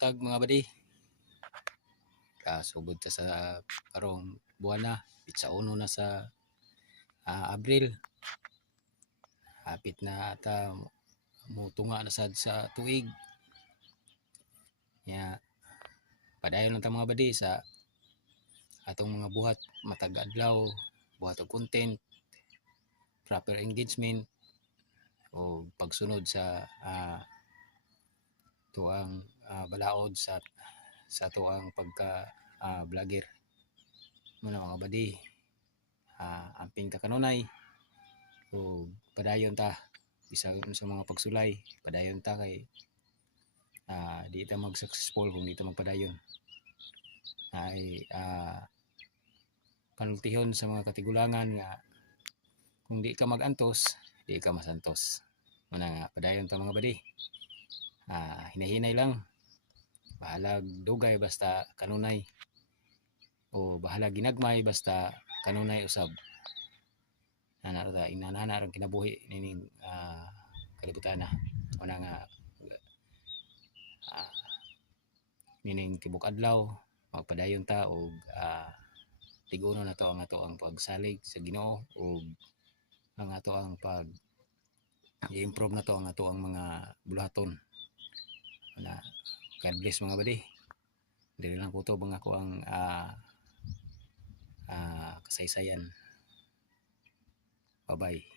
buntag mga badi. Sugod ta sa karong buwan na, pitsa uno na sa Abril. Hapit na ata mutunga na sad sa tuig. Ya, padayon lang ta mga badi sa atong mga buhat matag adlaw, buhat og content, proper engagement o pagsunod sa tuang balaod sa tuang pagka vlogger. Muna mga badi, amping ta kanunay o padayon ta bisag sa mga pagsulay, padayon ta kay di ta mag successful kung di ta magpadayon. Ay panultihon sa mga katigulangan nga kung di ka magantos, di ka masantos. Muna nga padayon ta mga badi. Hinahinay lang, bahalag dugay basta kanunay, o bahalag ginagmay basta kanunay usab. Inanana ang kinabuhi nining kalibutan na. Una nga nining tibok adlaw magpadayon ta og tigunon na to ang ato ang pagsalig sa Ginoo ug ang ato ang pag i-improve na to ang ato ang mga buluhaton. Na God bless mga badi. Dili lang kutob ang ako ang kasaysayan. Bye-bye.